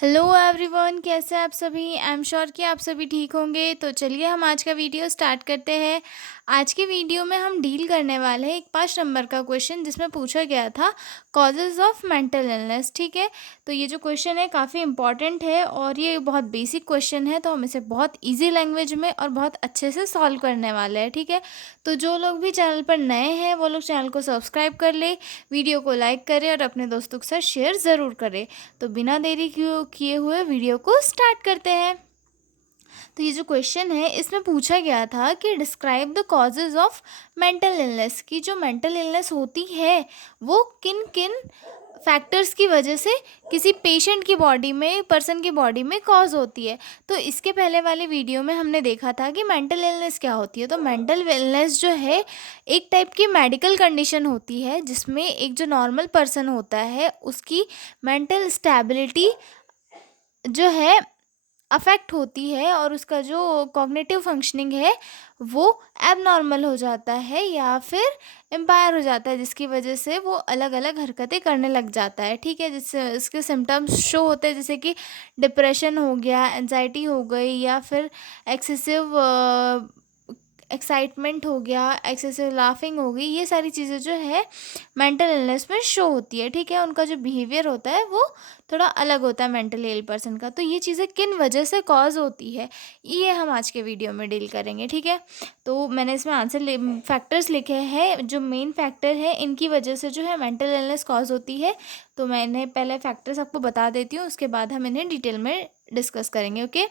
Hello everyone, कैसे हैं आप सभी। आई एम श्योर कि आप सभी ठीक होंगे। तो चलिए हम आज का वीडियो स्टार्ट करते हैं। आज की वीडियो में हम डील करने वाले हैं एक 5 नंबर का क्वेश्चन जिसमें पूछा गया था कॉजेज़ ऑफ मेंटल इलनेस। ठीक है, तो ये जो क्वेश्चन है काफ़ी इंपॉर्टेंट है और ये बहुत बेसिक क्वेश्चन है, तो हम इसे बहुत ईजी लैंग्वेज में और बहुत अच्छे से सॉल्व करने वाले हैं। ठीक है, तो जो लोग भी चैनल पर नए हैं वो लोग चैनल को सब्सक्राइब कर ले, वीडियो को लाइक करें और अपने दोस्तों के साथ शेयर ज़रूर करें। तो बिना देरी किए हुए वीडियो को स्टार्ट करते हैं। तो ये जो क्वेश्चन है इसमें पूछा गया था कि describe the causes of mental illness, की जो मेंटल इलनेस होती है वो किन किन फैक्टर्स की वजह से किसी पेशेंट की बॉडी में, पर्सन की बॉडी में कॉज होती है। तो इसके पहले वाले वीडियो में हमने देखा था कि मेंटल इलनेस क्या होती है। तो मेंटल इलनेस जो है एक टाइप की मेडिकल कंडीशन होती है जिसमें एक जो नॉर्मल पर्सन होता है उसकी मेंटल स्टेबिलिटी जो है अफेक्ट होती है और उसका जो कॉग्निटिव फंक्शनिंग है वो एबनॉर्मल हो जाता है या फिर एम्पायर हो जाता है, जिसकी वजह से वो अलग अलग हरकतें करने लग जाता है। ठीक है, जिससे इसके सिम्टम्स शो होते हैं, जैसे कि डिप्रेशन हो गया, एंजाइटी हो गई, या फिर एक्सेसिव एक्साइटमेंट हो गया, एक्सेसिव लाफिंग हो गई। ये सारी चीज़ें जो है मेंटल इलनेस में शो होती है। ठीक है, उनका जो बिहेवियर होता है वो थोड़ा अलग होता है मेंटली इल पर्सन का। तो ये चीज़ें किन वजह से कॉज होती है ये हम आज के वीडियो में डील करेंगे। ठीक है, तो मैंने इसमें फैक्टर्स लिखे हैं, जो मेन फैक्टर है इनकी वजह से जो है मेंटल इलनेस कॉज होती है। तो मैंने पहले फैक्टर्स आपको बता देती हूँ, उसके बाद हम इन्हें डिटेल में डिस्कस करेंगे। ओके,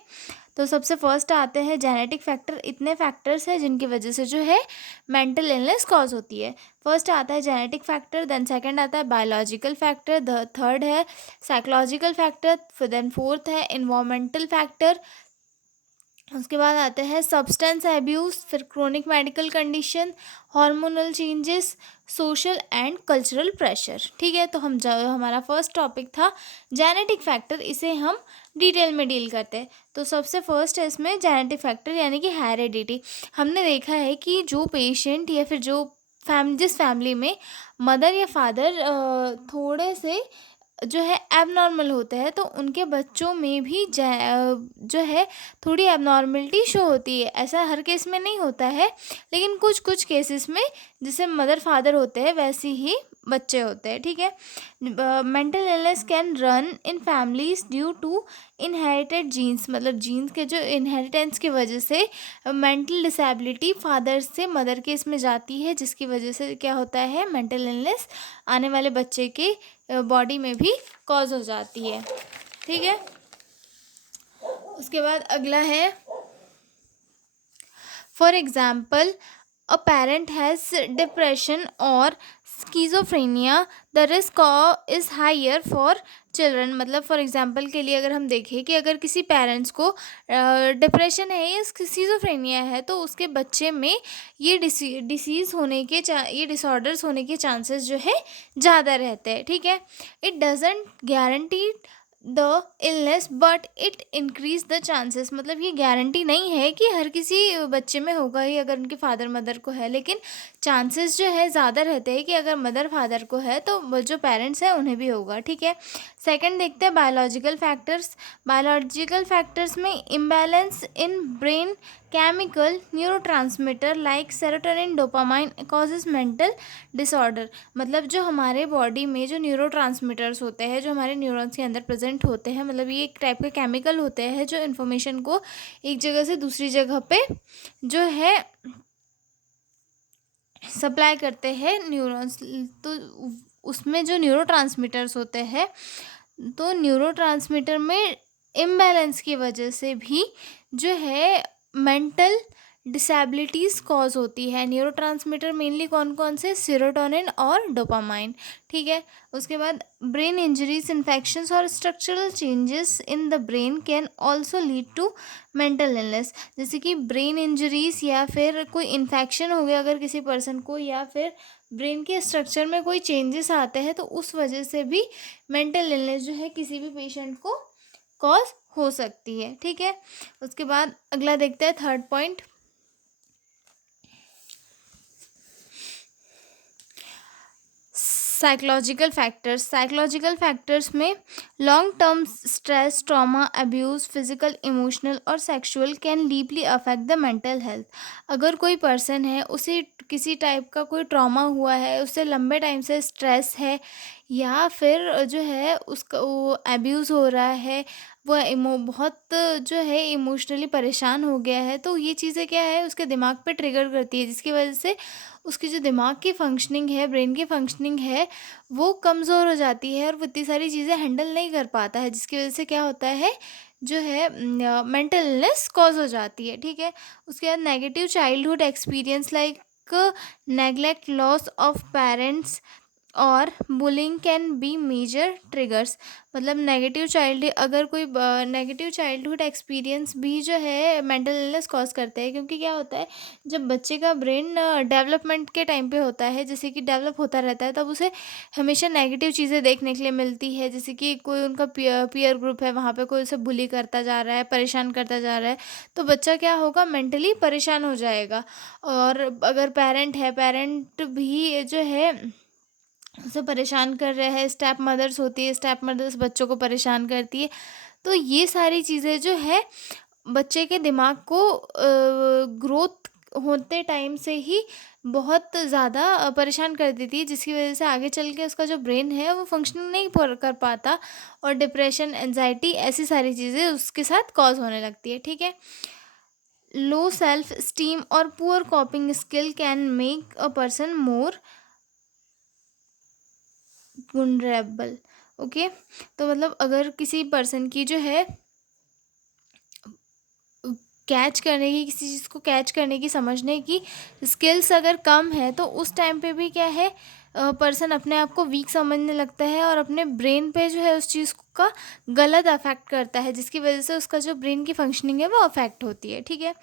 तो सबसे फर्स्ट आते हैं जेनेटिक फैक्टर। इतने फैक्टर्स हैं जिनकी वजह से जो है मेंटल इलनेस कॉज होती है। फर्स्ट आता है जेनेटिक फैक्टर, देन सेकंड आता है बायोलॉजिकल फैक्टर, थर्ड है साइकोलॉजिकल फैक्टर, फिर देन फोर्थ है इन्वायरमेंटल फैक्टर, उसके बाद आते हैं सब्सटेंस एब्यूज़, फिर chronic medical condition, hormonal changes, social and cultural pressure. ठीक है, तो हम जो हमारा फर्स्ट टॉपिक था जेनेटिक फैक्टर, इसे हम डिटेल में डील करते हैं। तो सबसे फर्स्ट है इसमें जेनेटिक फैक्टर यानी कि हेरेडिटी। हमने देखा है कि जो पेशेंट या फिर जो जिस फैमिली में मदर या फादर थोड़े से जो है एबनॉर्मल होते हैं तो उनके बच्चों में भी जो है थोड़ी एबनॉर्मलिटी शो होती है। ऐसा हर केस में नहीं होता है, लेकिन कुछ कुछ केसेस में जैसे मदर फादर होते हैं वैसे ही बच्चे होते हैं। ठीक है, mental illness can run in families due to inherited genes, मतलब जीन्स के जो इनहेरिटेंस की वजह से मेंटल डिसेबिलिटी फादर से मदर के इसमें जाती है, जिसकी वजह से क्या होता है मेंटल इलनेस आने वाले बच्चे के बॉडी में भी कॉज हो जाती है। ठीक है, उसके बाद अगला है for example a parent has depression और schizophrenia, the risk is higher for children. मतलब फॉर एग्जांपल के लिए अगर हम देखें कि अगर किसी पेरेंट्स को डिप्रेशन है या स्कीज़ोफ्रेनिया है तो उसके बच्चे में ये डिसीज़ होने के ये डिसऑर्डर्स होने के चांसेस जो है ज़्यादा रहते हैं। ठीक है, it doesn't guarantee the illness but it increase the chances. मतलब ये गारंटी नहीं है कि हर किसी बच्चे में होगा ही अगर उनके फादर मदर को है, लेकिन चांसेस जो है ज़्यादा रहते हैं कि अगर मदर फादर को है तो वो जो पेरेंट्स हैं उन्हें भी होगा। ठीक है, सेकंड देखते हैं बायोलॉजिकल फैक्टर्स। बायोलॉजिकल फैक्टर्स में imbalance in brain chemical neurotransmitter like serotonin dopamine causes mental disorder. मतलब जो हमारे बॉडी में जो न्यूरोट्रांसमीटर्स होते हैं, जो हमारे न्यूरॉन्स के अंदर प्रेजेंट होते हैं, मतलब ये एक टाइप के केमिकल होते हैं जो इन्फॉर्मेशन को एक जगह से दूसरी जगह पे जो है सप्लाई करते हैं न्यूरॉन्स। तो उसमें जो न्यूरोट्रांसमीटर्स होते हैं, तो न्यूरोट्रांसमीटर में इम्बैलेंस की वजह से भी जो है मेंटल डिसेबिलिटीज़ कॉज होती है। न्यूरोट्रांसमीटर मेनली कौन कौन से, सेरोटोनिन और डोपामाइन। ठीक है, उसके बाद ब्रेन इंजरीज, इन्फेक्शंस और structural changes in the brain can also lead to mental illness. जैसे कि ब्रेन इंजरीज या फिर कोई इन्फेक्शन हो गया अगर किसी पर्सन को, या फिर ब्रेन के स्ट्रक्चर में कोई चेंजेस आते हैं तो उस वजह से भी मेंटल इलनेस जो है किसी भी पेशेंट को कॉज हो सकती है। ठीक है, उसके बाद अगला देखते हैं थर्ड पॉइंट, साइकोलॉजिकल फैक्टर्स में long term stress, trauma, abuse, physical, emotional और sexual can deeply affect the mental health. अगर कोई पर्सन है, उसे किसी टाइप का कोई ट्रॉमा हुआ है, उससे लंबे टाइम से स्ट्रेस है, या फिर जो है उसका वो अब्यूज़ हो रहा है, वो बहुत जो है इमोशनली परेशान हो गया है, तो ये चीज़ें क्या है उसके दिमाग पे ट्रिगर करती है, जिसकी वजह से उसकी जो दिमाग की फंक्शनिंग है, ब्रेन की फंक्शनिंग है, वो कमज़ोर हो जाती है और वो इतनी सारी चीज़ें हैंडल नहीं कर पाता है, जिसकी वजह से क्या होता है, जो है मेंटल इलनेस कॉज हो जाती है, ठीक है। उसके बाद negative childhood experience like neglect, loss of parents और bullying can be major triggers. मतलब नेगेटिव चाइल्डहुड एक्सपीरियंस भी जो है मेंटल इलनेस कॉज करते हैं, क्योंकि क्या होता है, जब बच्चे का ब्रेन डेवलपमेंट के टाइम पे होता है, जैसे कि डेवलप होता रहता है, तब उसे हमेशा नेगेटिव चीज़ें देखने के लिए मिलती है, जैसे कि कोई उनका पीयर ग्रुप है, वहाँ पे कोई उसे बुली करता जा रहा है, परेशान करता जा रहा है, तो बच्चा क्या होगा, मेंटली परेशान हो जाएगा। और अगर पेरेंट भी जो है उसे परेशान कर रहे हैं, स्टेप मदर्स होती है, स्टेप मदर्स बच्चों को परेशान करती है, तो ये सारी चीज़ें जो है बच्चे के दिमाग को ग्रोथ होते टाइम से ही बहुत ज़्यादा परेशान कर देती है, जिसकी वजह से आगे चल के उसका जो ब्रेन है वो फंक्शनिंग नहीं कर पाता, और डिप्रेशन, एनजाइटी, ऐसी सारी चीज़ें उसके साथ कॉज होने लगती है, ठीक है। लो सेल्फ स्टीम और poor coping skill can make a person more vulnerable. Okay, तो मतलब अगर किसी पर्सन की जो है किसी चीज़ को कैच करने की, समझने की स्किल्स अगर कम है, तो उस टाइम पे भी क्या है, पर्सन अपने आप को वीक समझने लगता है और अपने ब्रेन पे जो है उस चीज़ का गलत अफेक्ट करता है, जिसकी वजह से उसका जो ब्रेन की फंक्शनिंग है वो अफेक्ट होती है, ठीक है।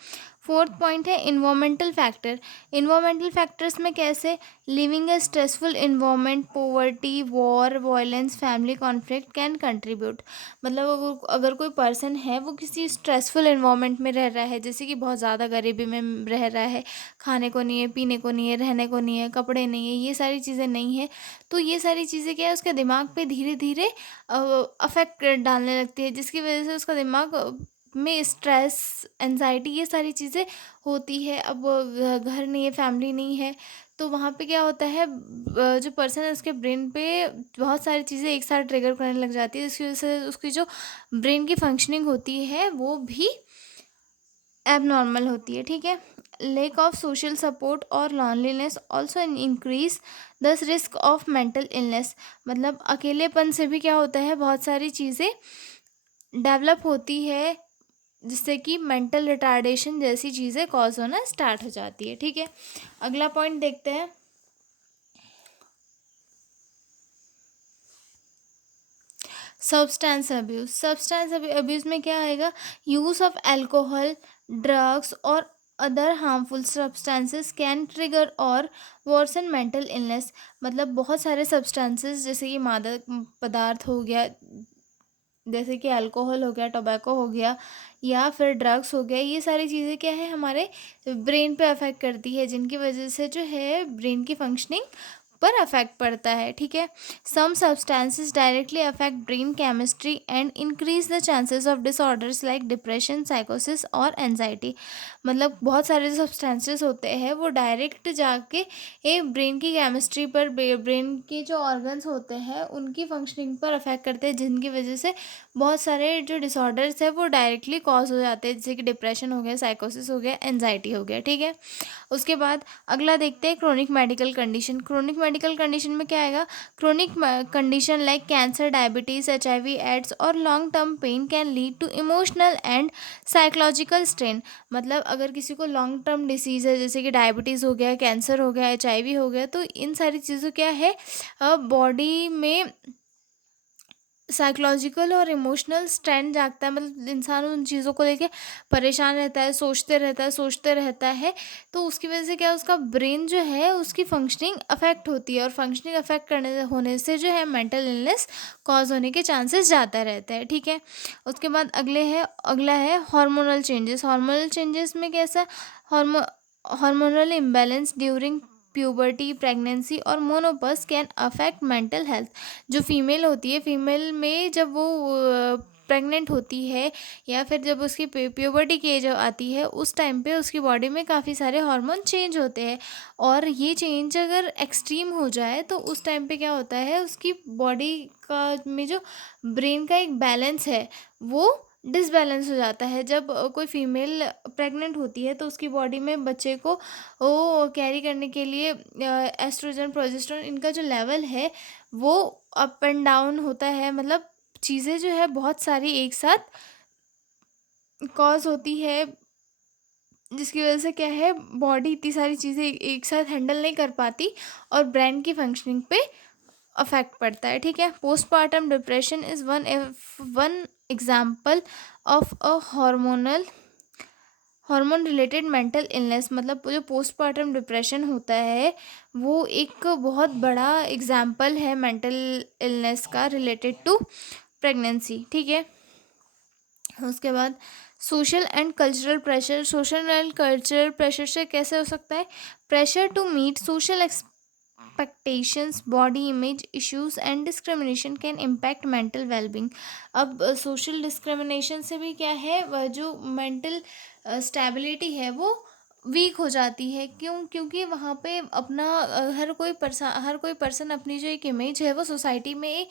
फोर्थ पॉइंट है इन्वामेंटल फैक्टर। इन्वामेंटल फैक्टर्स में कैसे, living a stressful environment, poverty, war, violence, family conflict can contribute. मतलब अगर कोई पर्सन है वो किसी स्ट्रेसफुल इन्वामेंट में रह रहा है, जैसे कि बहुत ज़्यादा गरीबी में रह रहा है, खाने को नहीं है, पीने को नहीं है, रहने को नहीं है, कपड़े नहीं है, ये सारी चीज़ें नहीं है, तो ये सारी चीज़ें क्या है उसके दिमाग पे धीरे धीरे अफेक्ट डालने लगती है, जिसकी वजह से उसका दिमाग में स्ट्रेस, एनजाइटी, ये सारी चीज़ें होती है। अब घर नहीं है, फैमिली नहीं है, तो वहाँ पे क्या होता है, जो पर्सन है उसके ब्रेन पे बहुत सारी चीज़ें एक साथ ट्रिगर करने लग जाती है, जिसकी वजह से उसकी जो ब्रेन की फंक्शनिंग होती है वो भी एबनॉर्मल होती है, ठीक है। लेक ऑफ सोशल सपोर्ट और लॉनलीनेस ऑल्सो इंक्रीज दस रिस्क ऑफ मेंटल इलनेस। मतलब अकेलेपन से भी क्या होता है, बहुत सारी चीज़ें डेवलप होती है, जिससे कि मेंटल रिटार्डेशन जैसी चीज़ें कॉज होना स्टार्ट हो जाती है, ठीक है। अगला पॉइंट देखते हैं, सब्सटेंस अब्यूज़ में क्या आएगा, यूज़ ऑफ अल्कोहल, ड्रग्स और other harmful substances can trigger और वर्सन मेंटल इलनेस। मतलब बहुत सारे सब्सटेंसेस, जैसे कि मादक पदार्थ हो गया, जैसे कि अल्कोहल हो गया, टोबैको हो गया, या फिर ड्रग्स हो गया, ये सारी चीज़ें क्या है हमारे ब्रेन पे अफेक्ट करती है, जिनकी वजह से जो है ब्रेन की फंक्शनिंग पर अफेक्ट पड़ता है, ठीक है। Some substances directly affect brain chemistry and increase the chances of disorders like depression, साइकोसिस और एनजाइटी। मतलब बहुत सारे जो सब्सटेंसेस होते हैं वो डायरेक्ट जाके ब्रेन की केमिस्ट्री पर, ब्रेन के जो ऑर्गन्स होते हैं उनकी फंक्शनिंग पर अफेक्ट करते हैं, जिनकी वजह से बहुत सारे जो डिसऑर्डर्स है वो डायरेक्टली कॉज हो जाते हैं, जैसे कि डिप्रेशन हो गया, साइकोसिस हो गया, एनजाइटी हो गया, ठीक है। उसके बाद अगला देखते हैं chronic medical condition. Chronic medical condition में क्या आएगा, chronic condition like cancer, diabetes, HIV, AIDS और long term pain can lead to emotional and psychological strain. मतलब अगर किसी को लॉन्ग टर्म डिसीज़ है, जैसे कि डायबिटीज़ हो गया, कैंसर हो गया, HIV हो गया, तो इन सारी चीज़ों क्या है, बॉडी में साइकोलॉजिकल और इमोशनल स्ट्रेन जागता है। मतलब इंसान उन चीज़ों को लेके परेशान रहता है, सोचते रहता है, तो उसकी वजह से क्या है, उसका ब्रेन जो है उसकी फंक्शनिंग अफेक्ट होती है, और फंक्शनिंग अफेक्ट करने होने से जो है मेंटल इलनेस कॉज होने के चांसेस ज़्यादा रहते हैं, ठीक है। उसके बाद अगला है हार्मोनल चेंजेस। हार्मोनल चेंजेस में कैसा, hormonal imbalance during puberty, pregnancy और menopause can affect mental health. जो फीमेल होती है, फीमेल में जब वो प्रेग्नेंट होती है या फिर जब उसकी प्यूबर्टी की एज आती है, उस टाइम पे उसकी बॉडी में काफ़ी सारे हार्मोन चेंज होते हैं। और ये चेंज अगर एक्सट्रीम हो जाए तो उस टाइम पे क्या होता है, उसकी बॉडी का में जो ब्रेन का एक बैलेंस है वो डिसबैलेंस हो जाता है। जब कोई फीमेल प्रेग्नेंट होती है तो उसकी बॉडी में बच्चे को वो कैरी करने के लिए एस्ट्रोजन, प्रोजेस्टेरोन, इनका जो लेवल है वो अप एंड डाउन होता है। मतलब चीज़ें जो है बहुत सारी एक साथ कॉज होती है, जिसकी वजह से क्या है, बॉडी इतनी सारी चीज़ें एक साथ हैंडल नहीं कर पाती और ब्रेन की फंक्शनिंग पे अफेक्ट पड़ता है। ठीक है, postpartum depression is one example of a hormone related mental illness. मतलब जो पोस्टपार्टम डिप्रेशन होता है वो एक बहुत बड़ा एग्जाम्पल है मेंटल इलनेस का रिलेटेड टू प्रेगनेंसी। ठीक है, उसके बाद सोशल एंड कल्चरल प्रेशर से कैसे हो सकता है? Pressure to meet social expectations, body image issues and discrimination can impact mental wellbeing. अब सोशल डिस्क्रिमिनेशन से भी क्या है, वह जो मेंटल स्टेबिलिटी है वो वीक हो जाती है। क्यों? क्योंकि वहाँ पे अपना हर कोई पर्सन अपनी जो एक इमेज है वो सोसाइटी में एक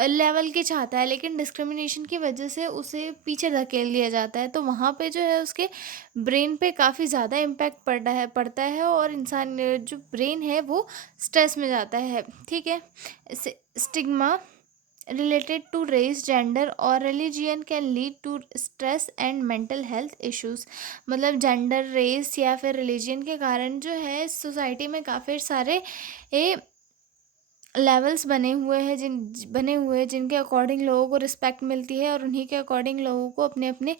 लेवल की चाहता है, लेकिन डिस्क्रिमिनेशन की वजह से उसे पीछे धकेल दिया जाता है। तो वहाँ पे जो है उसके ब्रेन पे काफ़ी ज़्यादा इम्पैक्ट पड़ता है और इंसान जो ब्रेन है वो स्ट्रेस में जाता है। ठीक है, stigma related to race, gender और religion can lead to stress and mental health issues। मतलब जेंडर, रेस या फिर रिलीजन के कारण जो है सोसाइटी में काफ़ी सारे लेवल्स बने हुए हैं जिनके अकॉर्डिंग लोगों को रिस्पेक्ट मिलती है और उन्हीं के अकॉर्डिंग लोगों को अपने अपने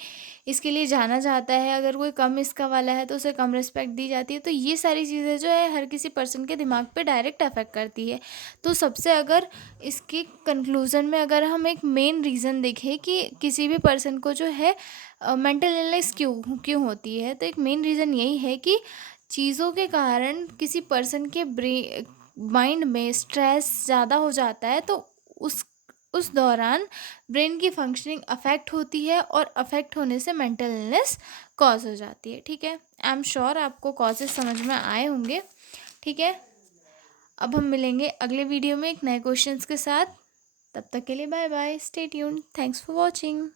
इसके लिए जाना जाता है। अगर कोई कम इसका वाला है तो उसे कम रिस्पेक्ट दी जाती है। तो ये सारी चीज़ें जो है हर किसी पर्सन के दिमाग पे डायरेक्ट अफेक्ट करती है। तो सबसे अगर इसके कंक्लूज़न में अगर हम एक मेन रीज़न देखें कि किसी भी पर्सन को जो है मेंटल इलनेस क्यों क्यों होती है, तो एक मेन रीज़न यही है कि चीज़ों के कारण किसी पर्सन के माइंड में स्ट्रेस ज़्यादा हो जाता है, तो उस दौरान ब्रेन की फंक्शनिंग अफेक्ट होती है और अफेक्ट होने से मेंटल इलनेस कॉज हो जाती है। ठीक है, आई एम श्योर आपको कॉजेज समझ में आए होंगे। ठीक है, अब हम मिलेंगे अगले वीडियो में एक नए क्वेश्चंस के साथ। तब तक के लिए bye bye, stay tuned, thanks for watching.